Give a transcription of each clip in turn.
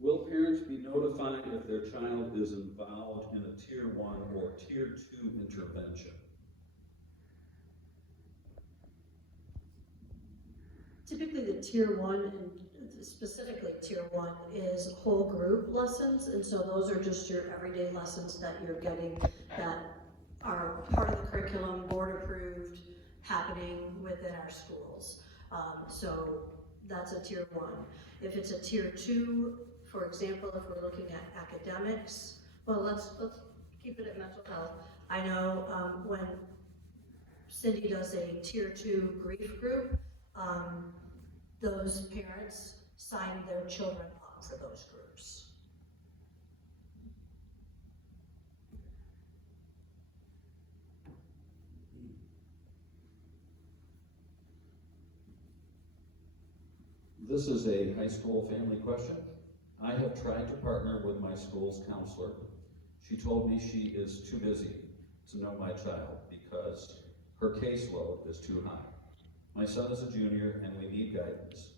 Will parents be notified if their child is involved in a Tier 1 or Tier 2 intervention? Typically the Tier 1, and specifically Tier 1, is whole group lessons, and so those are just your everyday lessons that you're getting that are part of the curriculum, board approved, happening within our schools. So that's a Tier 1. If it's a Tier 2, for example, if we're looking at academics, well, let's keep it at mental health. I know when Cindy does a Tier 2 grief group, those parents sign their children up for those groups. This is a high school family question. I have tried to partner with my school's counselor. She told me she is too busy to know my child because her caseload is too high. My son is a junior and we need guidance.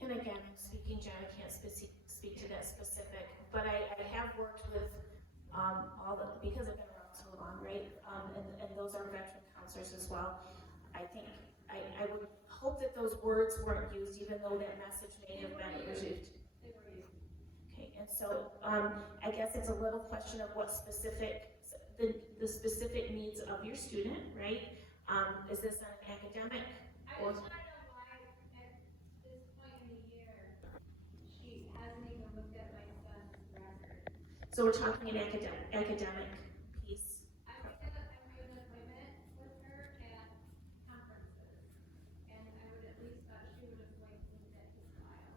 And again, I'm speaking, Jen, I can't speak to that specific, but I have worked with because I've been around so long, right? And those are veteran counselors as well. I think, I would hope that those words weren't used, even though that message may have been used. Okay, and so I guess it's a little question of what specific, the specific needs of your student, right? Is this an academic? Or so we're talking an academic piece. I'm given an appointment with her at conferences, and I would at least thought she would have liked to look at his file.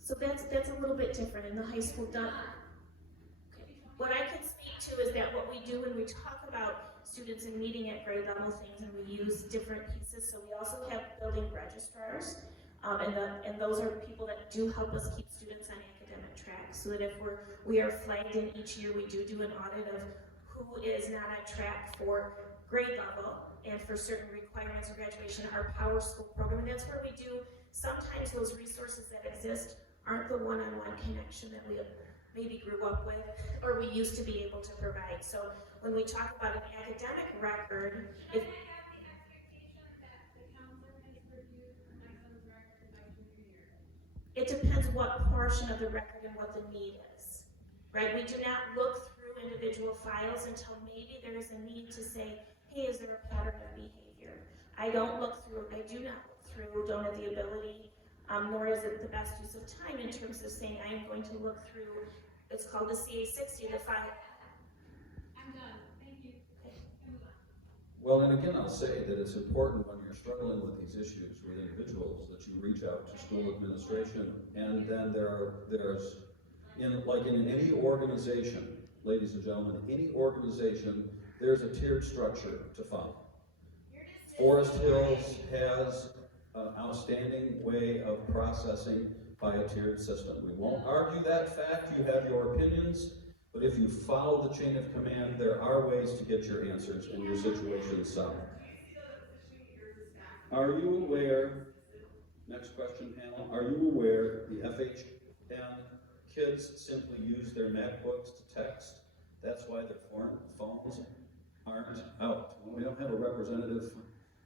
So that's a little bit different in the high school. Okay. What I can speak to is that what we do when we talk about students and meeting at grade level things, and we use different pieces. So we also have building registrars, and those are people that do help us keep students on academic track, so that if we are flagged in each year, we do an audit of who is not on track for grade level and for certain requirements of graduation, our Power School program, and that's where we do, sometimes those resources that exist aren't the one-on-one connection that we maybe grew up with or we used to be able to provide. So when we talk about an academic record, if it depends what portion of the record and what the need is, right? We do not look through individual files until maybe there is a need to say, hey, is there a pattern of behavior? I don't look through, I do not look through, don't have the ability, nor is it the best use of time in terms of saying I am going to look through, it's called the CA60, the file. I'm done, thank you. Okay. Well, and again, I'll say that it's important when you're struggling with these issues with individuals that you reach out to school administration, and then there's in any organization, ladies and gentlemen, any organization, there's a tiered structure to follow. Forest Hills has an outstanding way of processing by a tiered system. We won't argue that fact. You have your opinions, but if you follow the chain of command, there are ways to get your answers and your situation solved. Are you aware, next question panel, are you aware the FHPS kids simply use their MacBooks to text? That's why their phones aren't out. Well, we don't have a representative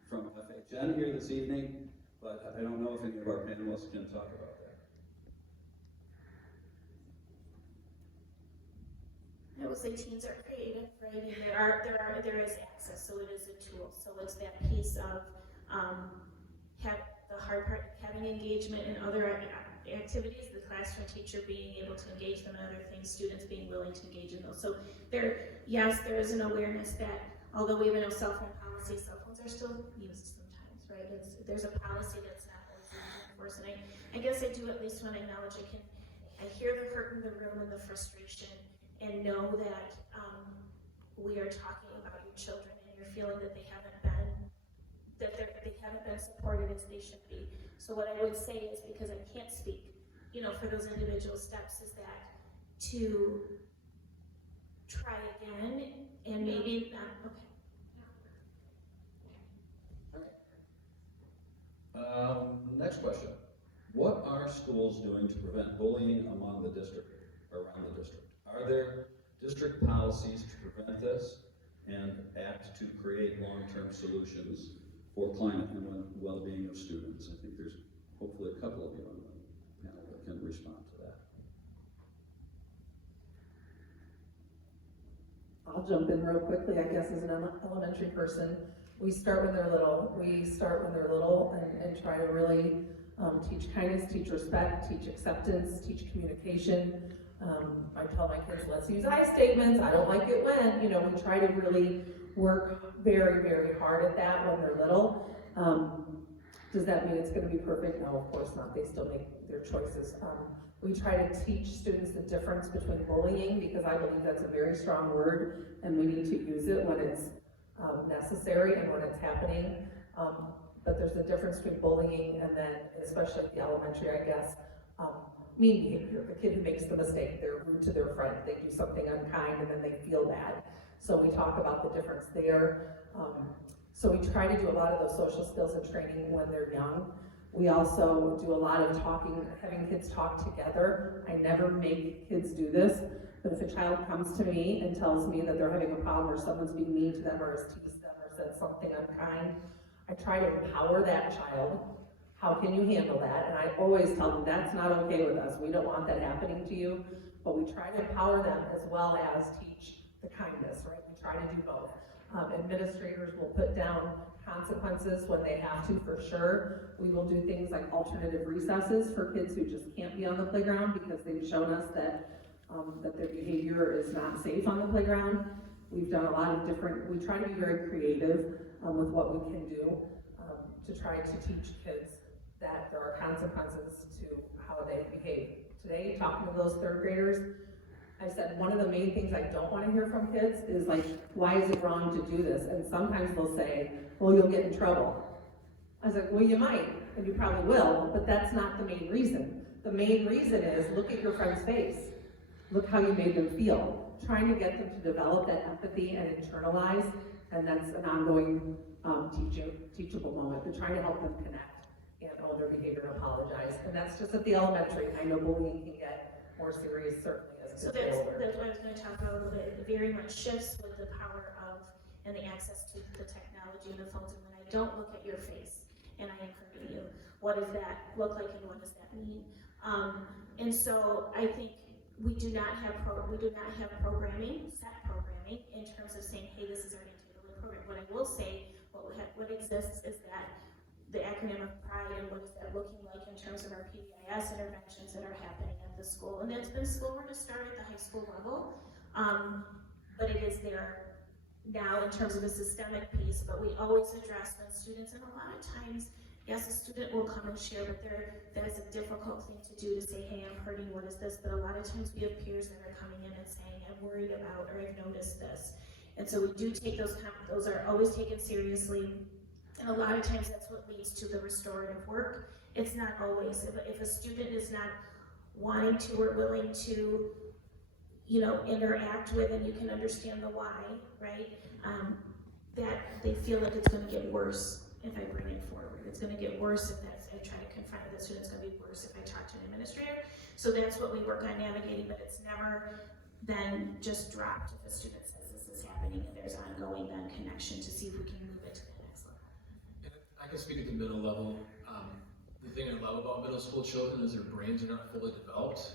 from FHN here this evening, but I don't know if any of our panelists can talk about that. I would say teens are creative, right? And there is access, so it is a tool. So it's that piece of the hard part, having engagement in other activities, the classroom teacher being able to engage them in other things, students being willing to engage in those. So yes, there is an awareness that although we have no cell phone policy, cell phones are still used sometimes, right? There's a policy that's not always enforced, and I guess I do at least want to acknowledge I hear the hurt in the room and the frustration, and know that we are talking about your children and you're feeling that they haven't been supported as they should be. So what I would say is, because I can't speak, for those individual steps, is that to try again, and maybe not, okay. Next question. What are schools doing to prevent bullying among the district, around the district? Are there district policies to prevent this and act to create long-term solutions for climate and well-being of students? I think there's hopefully a couple of you on the panel that can respond to that. I'll jump in real quickly, I guess, as an elementary person. We start when they're little. And try to really teach kindness, teach respect, teach acceptance, teach communication. I tell my kids, let's use I statements. I don't like it when, we try to really work very, very hard at that when they're little. Does that mean it's going to be perfect? No, of course not. They still make their choices. We try to teach students the difference between bullying, because I believe that's a very strong word and we need to use it when it's necessary and when it's happening. But there's a difference between bullying and then, especially at the elementary, I guess, mean behavior. The kid who makes the mistake, they're rude to their friend, they do something unkind and then they feel bad. So we talk about the difference there. So we try to do a lot of those social skills and training when they're young. We also do a lot of talking, having kids talk together. I never make kids do this, but if a child comes to me and tells me that they're having a problem or someone's being mean to them or has teased them or said something unkind, I try to empower that child. How can you handle that? And I always tell them that's not okay with us. We don't want that happening to you, but we try to empower them as well as teach the kindness, right? We try to do both. Administrators will put down consequences when they have to, for sure. We will do things like alternative recesses for kids who just can't be on the playground because they've shown us that their behavior is not safe on the playground. We've done a lot of we try to be very creative with what we can do to try to teach kids that there are consequences to how they behave. Today, talking to those third graders, I said one of the main things I don't want to hear from kids is like, why is it wrong to do this? And sometimes they'll say, well, you'll get in trouble. I was like, well, you might, and you probably will, but that's not the main reason. The main reason is, look at your friend's face. Look how you made them feel. Trying to get them to develop that empathy and internalize, and that's an ongoing teachable moment, but trying to help them connect and own their behavior and apologize. And that's just at the elementary. I know bullying can get more serious, certainly, as So kids get older. that's what I was going to talk about a little bit. It very much shifts with the power of and the access to the technology and the phones. And when I don't look at your face and I am hurting you, what does that look like and what does that mean? And so I think we do not have programming, set programming in terms of saying, hey, this is our intended program. What I will say, what exists is that the acronym of PRIDE and what is that looking like in terms of our PBIS interventions that are happening at the school. And that's been slower to start at the high school level, but it is there now in terms of a systemic piece. But we always address when students, and a lot of times, yes, a student will come and share, but that is a difficult thing to do, to say, hey, I'm hurting, what is this? But a lot of times we have peers that are coming in and saying, I'm worried about, or I've noticed this. And so we do take those are always taken seriously. And a lot of times that's what leads to the restorative work. It's not always. If a student is not wanting to or willing to, interact with, and you can understand the why, right? That they feel like it's going to get worse if I bring it forward. It's going to get worse if I try to confront it. The student's going to be worse if I talk to an administrator. So that's what we work on navigating, but it's never then just dropped if a student says this is happening, and there's ongoing then connection to see if we can move it to the next level. I can speak at the middle level. The thing I love about middle school children is their brains are not fully developed.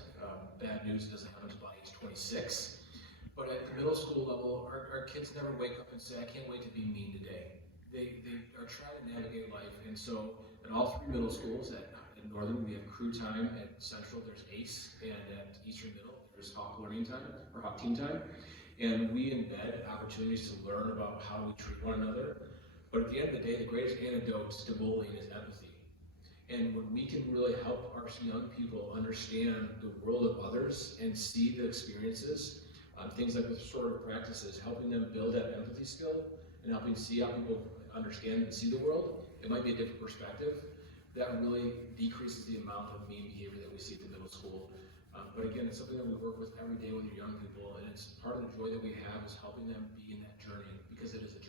Bad news, it doesn't happen until about age 26. But at the middle school level, our kids never wake up and say, I can't wait to be mean today. They are trying to navigate life. And so at all three middle schools, at Northern we have crew time, at Central there's ACE, and at Eastern Middle there's Hawk Learning Time, or Hawk Team Time. And we embed opportunities to learn about how we treat one another. But at the end of the day, the greatest antidote to bullying is empathy. And when we can really help our young people understand the world of others and see the experiences, things like restorative practices, helping them build that empathy skill and helping see how people understand and see the world, it might be a different perspective. That really decreases the amount of mean behavior that we see at the middle school. But again, it's something that we work with every day with your young people, and it's part of the joy that that we have is helping them be in that journey, because it is a